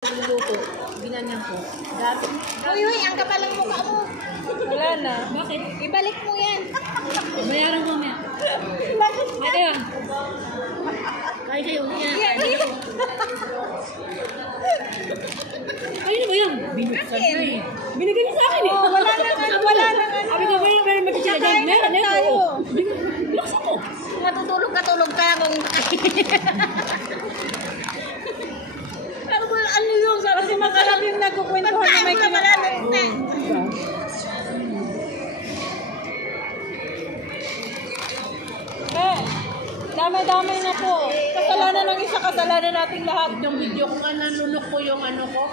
Luto, ginanyan ko. Dati. Uy, ang kapal ng mukha mo. Wala na. Bakit? Ibalik mo yan. Bayaran mo niya. Bakit? Ay, kaya. Kaya kayo niya. Ay, ano ba yan? Binuksan na eh. Binigay niya sa akin eh. Wala nang ano. Sabi ko, may matitira dyan. Meron, tayo. Binuksan ko. Matutulog ka kung... Ano yun? Kasi masarap yung nagkukwentuhan na may kinakain. Dami-dami na po. Kasalanan ng isa, kasalanan nating lahat. Yung video kung nanunok ko yung ano ko.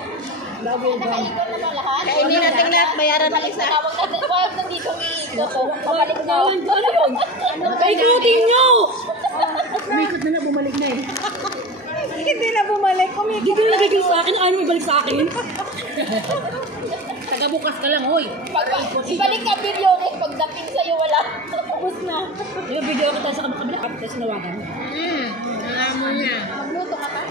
Labo ba? Nakaikot na ba lahat? Kainin natin lahat, bayaran ng isa. Huwag nandito i-ikot. Pabalik na. Ano yun? Paikutin nyo! Umikot na bumalik na eh. Hindi na bumalik. Hindi na nagiging sa akin. Ano ibalik sa akin? Tagabukas ka lang, hoy. Ibalik ka video eh. Pagdating sa'yo, wala. Tapos na. Yung video ko tayo sa kabila. Tapos sinawagan. Alam mo na. Magluto ka pa?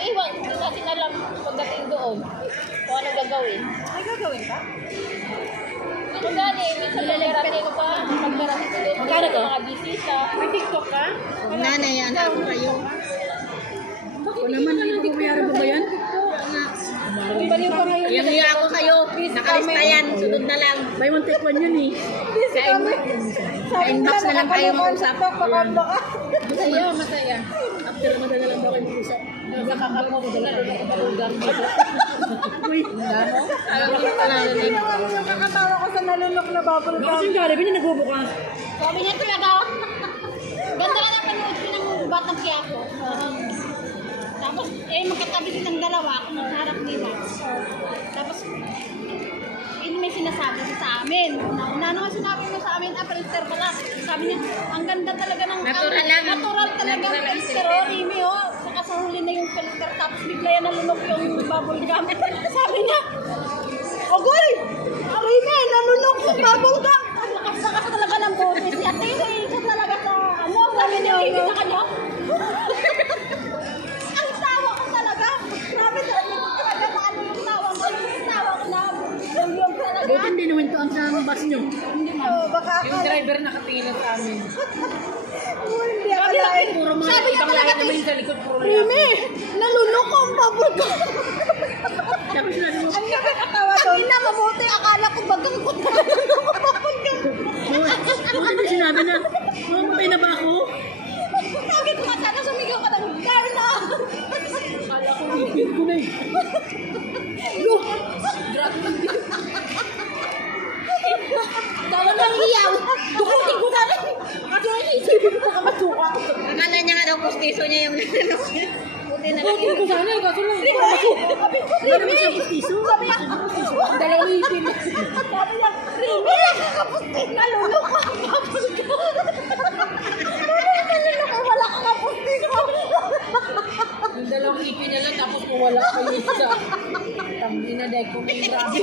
Iwan. Hindi natin alam pagdating doon. Kung ano gagawin. Ay, gagawin ka? Ano gani? Minsan pagkarating ko pa. Pagkarating ko doon. Magkano to? Mga bisita. May TikTok ka? Nanay, anak ko kayo. Bakit hindi naman hindi ko bayaran ba yan? Baliw ka ngayon. Yung ako kayo. Nakalista yan. Sunod na lang. Buy one take one yun eh. Ka-inbox na lang kayo mag-usap. Masaya, masaya. After madala lang daw kayo mag-usap. Nakakakapo ko dala doon ako malugang dito. Uy, ano? Alam mo yung panalalim. Yung kakatawa ko sa nalunok na bubble gum. Bakit yung Jollibee na nagbubukas? Sabi niya talaga. Ganda lang ang panood ko ng Batang Quiapo. Tapos, magkatabi din ng dalawa. Ako nagharap nila. Tapos, may sinasabi sa amin. Una nga sinabi mo sa amin, filter pala. Sabi niya, ang ganda talaga ng... Natural lang. Natural talaga ng filter. O, Rimi, o. Saka sa huli na yung filter. Tapos bigla yan nalunok yung bubble gum. Sabi niya, Ogoy! Rimi, nalunok yung bubble gum. Ang lakas talaga ng boses. Si Ate, siya talaga sa... Ano? Sabi niya, Rimi, sa kanya. Ang tawa ko talaga. Grabe talaga. Talaga paano yung tawa ko. Yung tawa ko na... Yung talaga. Buti hindi naman ito ang sa bus nyo. Hindi mo. Baka Yung driver nakatingin sa amin. hindi ako lain. Puro mga ibang lahat naman yung sa likod. Rimi, nalunok ko ang bubble gum. Tapos sinabi mo, Ang nakakatawa doon. Ang mabuti. Akala ko bagangkot na nalunok ang bubble gum. bakit mo sinabi na, mamatay na ba ako? Bakit mo sana sumigaw ka ng Garna? Kala ko, higit ko na eh. Tawa ng iyaw. Dukutin ko na rin. Kasi isipin ko ka masuka. Akala niya nga daw pustiso niya yung nalunok. Buti na lang. Buti ko sana, kaso lang. Rimi! Sa pustiso? Sabi niya, Dalawin. sabi niya, Rimi, nakakapustis, nalunok ka ang bubble gum. Nalunok ka, wala kang kapustis mo. Yung dalawang ipin na lang, tapos mawala ka yung isa. Tangina, dahil ko may grabe.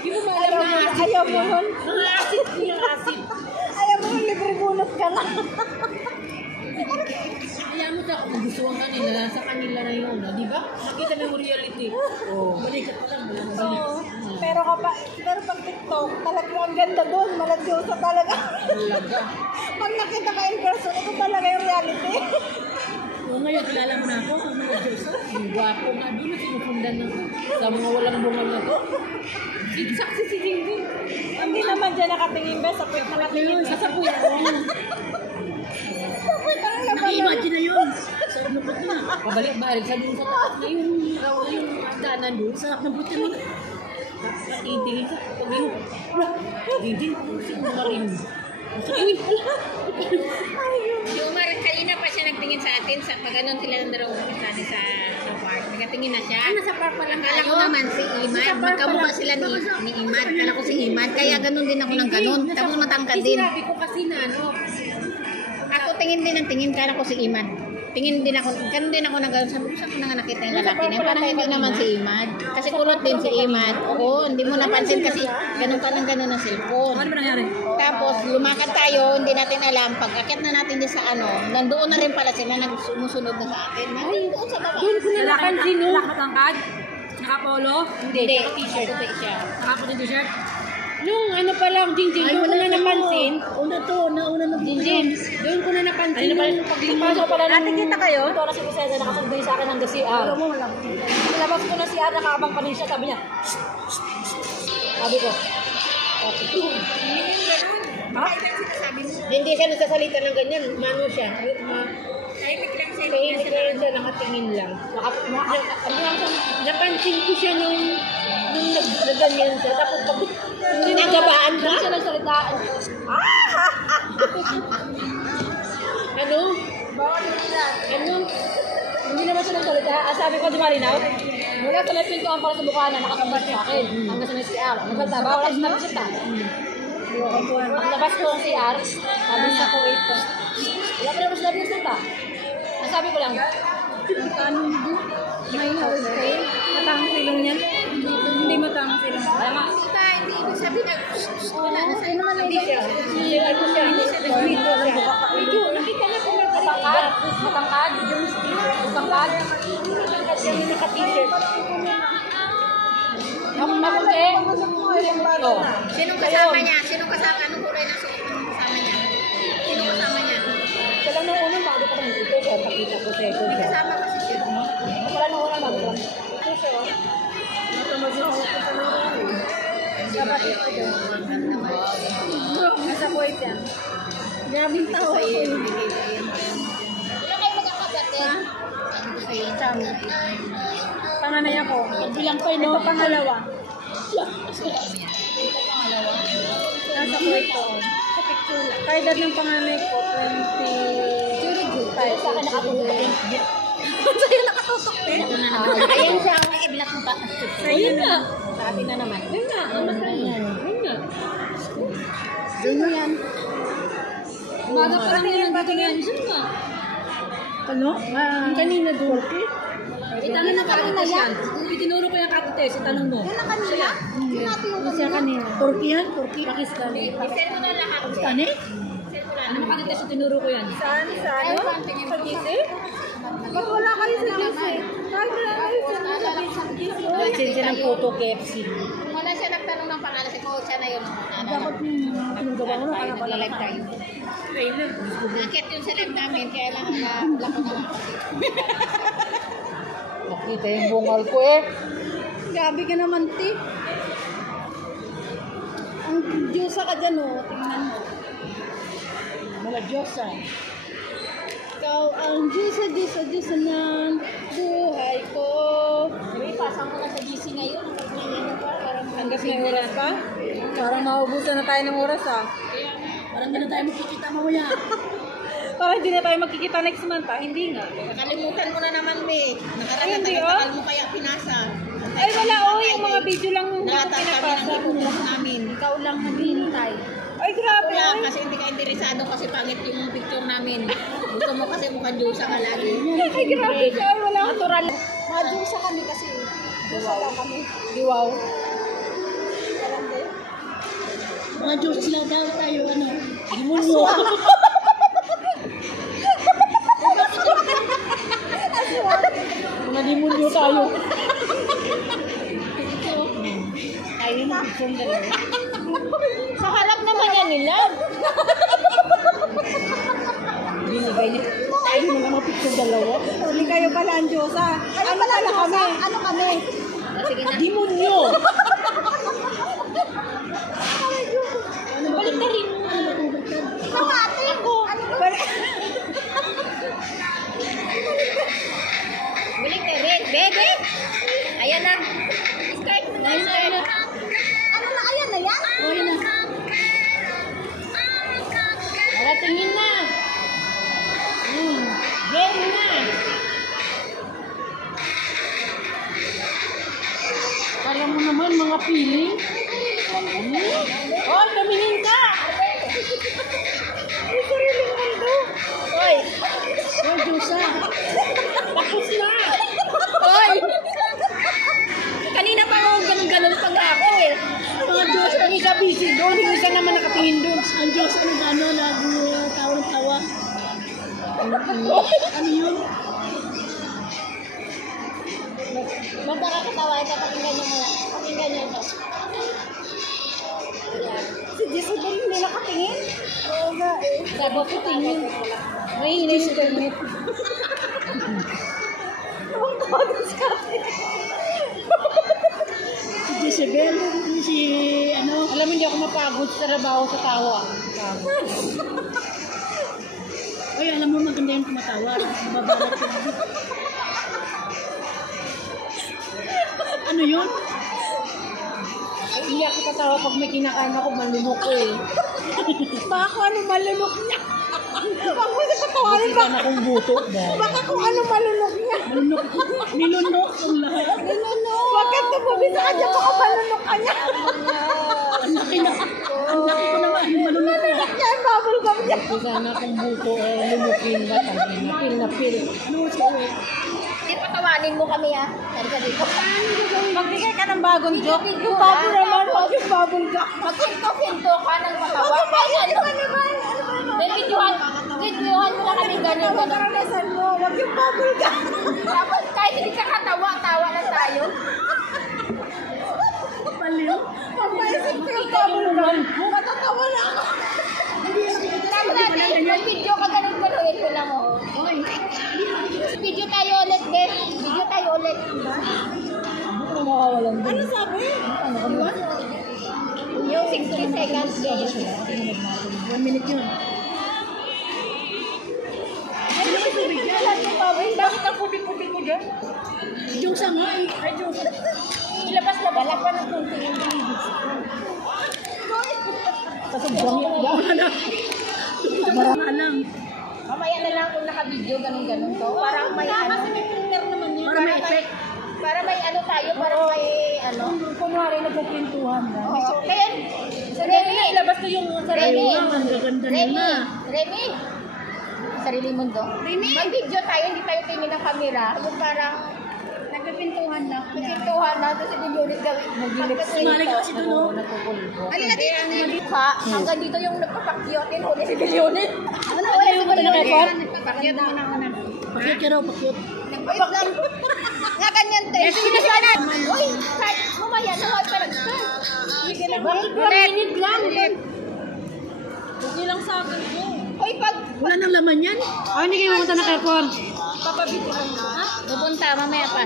Hindi mo maalam na acid. Ayaw mo nun. Mga acid, yung acid. Ayaw mo nun, libre bunot ka na. Kaya mo sa gustuhan kanila, sa kanila na yun, di ba? Nakita na yung reality. Oh. Balikat pa lang, walang balik. Pero pag TikTok, talagang ang ganda doon. Maladyosa talaga. Talaga. Pag nakita ka in person, ito talaga yung reality. O ngayon, kilala mo na ako, ang mga Diyos. Ang gwapo nga, doon na sinusundan na sa mga walang bunga na ko. Sigsak si Cindy. Hindi naman dyan nakatingin ba? Sa point nakatingin. Sa sapuya ko. Sa point na lang Naki-imagine na yun. Sa lupot na. Pabalik-balik sa doon sa taas na yung daanan doon. Sa lupot na yun. Nakitingin ka. Pag yun. Didin. Sino ka rin? Si Umar, kanina pa siya nagtingin sa atin. Sa pag ganun sila ng dalawang natin sa park. Nagtingin na siya. Nasa park pa lang Akala ko naman si Imad. Magkamukha sila ni Imad. Akala ko si Imad. Kaya ganun din ako ng ganun. Tapos matangkad din. Sinabi ko kasi na ano. Ako tingin din ng tingin. Kala ko si Imad. Tingin din ako. Ganun din ako ng ganun. Sabi ko saan ko na nga nakita yung lalaki na yun. Parang hindi naman si Imad. Kasi kulot din si Imad. Oo, hindi mo napansin kasi ganun ka ng ganun ng cellphone. Ano ba nangyari? Tapos lumakad tayo, hindi natin alam. Pag-akit na natin din sa ano, nandoon na rin pala sila, sumusunod na sa atin. Nandoon sa baba. Doon ko na napansin no. Nakatangkad? Naka-polo? Hindi, naka-t-shirt. Naka-puti t-shirt? Nung ano pa lang, Jinjin, doon ko na napansin. Nauna na Jinjin, doon ko na napansin. Nung pagpasok pala nung... Ate, kita kayo? Ito na si Kusesa, nakasagday sa akin ng CR. Nilabas ko na CR, nakaabang pa rin siya. Sabi niya, shh, shh, shh. Sabi ko, okay. Hindi siya nagsasalita ng ganyan. Mano siya. Tahimik lang siya, nakatingin lang. Napansin ko siya nung nagganyan siya. Tapos pag Nagabaan hindi ka? siya nagsalita. Ano? Ano? Hindi naman siya nagsalita. Sabi ko, di malinaw? Mula sa may pintuan para sa bukana, nakakambat sa akin. Hanggang sa may CR. Nagsalita ba? Wala siya nabisita. Paglabas ko ng CR, sabi niya ko ito. Wala pa naman siya nabisita. Nasabi ko lang, May house kayo? Matang silong yan? Hindi matang silong. alam nga, Hindi ibig sabihin na, wala na sa'yo. hindi siya. Ano siya? Video, nakita niya kung may matangkad. Matangkad. Matangkad. Siya may naka-t-shirt. Maputi. Oh. Sinong kasama niya? Sinong kasama? Anong kulay na suot ng kasama niya? Sinong kasama niya? Siya lang nung unang bago pa ng dito. Kaya pakita ko siya. May kasama kasi siya. Wala nung unang bago pa. Ito siya. Nasa Kuwait yan. Grabing tao ako. Wala kayo magkakapatid? Panganay ako. Bilang pa Ito pangalawa. Nasa Kuwait ko. Sa picture lang. Kaedad ng panganay ko, 25. Sa akin nakatulog. Sa'yo nakatutok din. Ayan siya ang iblat ng bata. Ayun na. Sabi na naman. Ayun na. Ayun na. Sino yan? Umaga pa lang yan ang dating yan. Sino ka? Ano? Kanina doon. Itanong na katites yan. Itinuro ko yung katites. Itanong mo. Yan ang kanila? Yun natin yung Siya kanina. Turkey yan? Turkey? Pakistan. Isel mo na lahat. Pakistani? Ano katites? Itinuro ko yan. Saan? Sa Ay, ano? tingin mo. Sa GC? Ba't wala kayo sa GC? Kahit wala kayo sa GC. Lisense ng photo KFC. Wala siya nagtanong ng pangalan. Si Coach siya na yun. Dapat pinagawa mo na kaya pala. Live tayo. Nakit yun sa live namin. Kaya lang lakot na lang. Nakita yung bungal ko eh. Grabe ka naman, Ti. Ang Diyosa ka dyan, oh. Tingnan mo. Mala Diyos ah. Ikaw ang Diyosa ng buhay ko. Sabi, pasang mo na sa GC ngayon. Hanggang may oras pa? Parang maubusan na tayo ng oras, ah. Parang hindi na tayo makikita mamaya. Parang hindi na tayo magkikita next month, ah. Hindi nga. Nakalimutan mo na naman, May. Ay, hindi, Nakatagal mo kaya pinasa. Ay, wala, oh. Yung mga video lang yung Lahat kami pinapasa. ng ipupost namin. Ikaw lang naghihintay. Ay, grabe. Wala, Ay. kasi hindi ka interesado kasi pangit yung picture namin. Gusto mo kasi mukha Diyosa ka lagi. Ay, grabe ka. Wala natural. Mga Diyosa kami kasi. Diyosa lang kami. Diwaw. Mga Diyos lang daw tayo, ano? Demonyo. Mga demonyo tayo. Ayun na. Sa harap naman yan nila. Binigay niya. Tayo na mga picture dalawa. Hindi kayo pala ang Diyosa. Ano pala kami? Ano kami? Sige na. Demonyo. Balik na rin. Ikaw ate ko. Balik na rin. Bebe. Ayan na. Start mo na. Ano na? Ayan na yan? Ayun na. Wala tingin na. Game na. Kala mo naman mga feeling. Oh, tumingin ka. Ay, sariling mundo. Oy. Oh, Diyosa. Tapos na. Oy! Kanina pa ako ganun-ganun pag ako eh. Mga Diyos, ang isa busy doon, yung isa naman nakatingin doon. Ba't nakakatawa ito? Pakinggan nyo muna. Pakinggan nyo ito. Si Jezebel hindi nakatingin. Oo nga eh. Sabi ko tingin. May hinay si Kermit. Ang tawas ka. Si Jezebel, si ano. Alam mo, hindi ako mapagod sa trabaho sa tawa. Ay, alam mo maganda yung tumatawa. Babalat ko. Ano yun? Ay, hindi ako tatawa pag may kinakain ako, malunok ko eh. Baka kung ano malunok niya. Huwag mo sa patawarin ba? Hindi akong buto. Baka kung ano malunok niya. Malunok. Nilunok ang lahat. Malunok. Huwag ka tumubi sa kanya. Baka malunok ka niya. Ang laki na. Ang laki ko naman. Malunok ko. Malunok niya ang bubble gum niya. Sana akong buto. Lumukin ba? Napil na pil. Ano siya eh? Hindi, patawanin mo kami ha. Tari ka dito. Magbigay ka ng bagong joke. Yung bubble naman. Huwag yung bubble gum. Magpinto-pinto ka ng matawa. Ano ba naman? Videohan mo na kami ganyan. Karanasan mo. Huwag yung bubble gum. Tapos kahit hindi ka katawa, tawa lang tayo. Paliw. Pag maisip ko yung bubble gum, matatawa na ako. Tapos natin, mag-video ka ganun-ganun. Ito lang mo. Video tayo ulit, Beth. Video tayo ulit. Ano makawalan doon? Ano sabi? Ano ka ba? Yung 60 seconds, Beth. 1 minute yun. Bakit ang puti-puti mo dyan? Diyos nga eh. Ay, Diyos. Ilabas na balak pa ng kunting. Kasobrang wala na. Marama lang. Mamaya na lang kung naka-video, ganun-ganun to. Parang may ano. Kasi may filter naman yun. Para may effect. Para may ano tayo, para may ano. Kunwari nagpapintuhan na. Oo. Kaya, Remy, Ilabas ko yung sarili Remy, mo. Ang gaganda nila. Remy, sarili mundo. Mag-video tayo, hindi tayo tingin ng camera. Yung parang nagpipintuhan na. Nagpipintuhan na, tapos i-unit gawin. Sumali ka kasi doon. Halika dito. Hanggang dito yung nagpapakyot, yung huli si Bilyonet. Ano yung huli na record? Pakyot mo na una. Pakyot ka raw, pakyot. Wait lang. Nga ganyan tayo. Sige na sana. Uy, kahit mamaya na huwag pa nag-start. Bakit ba? Minute lang. Okay lang sa akin ko. Uy, pag Wala nang laman yan. Ay, hindi kayo mamunta na aircon. papabito ka ha? Pupunta, mamaya pa.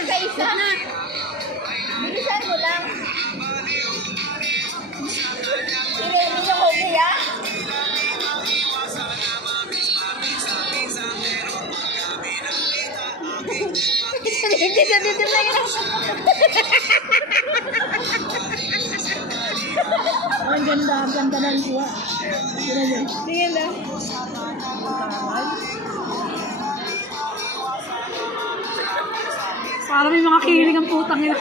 Sa isa na. Bilisan mo lang. I-ready yung hobby, ha? Dito lang yun. Ang ganda ng kuha. Tingin lang. Para may mga kiling ang putang yun.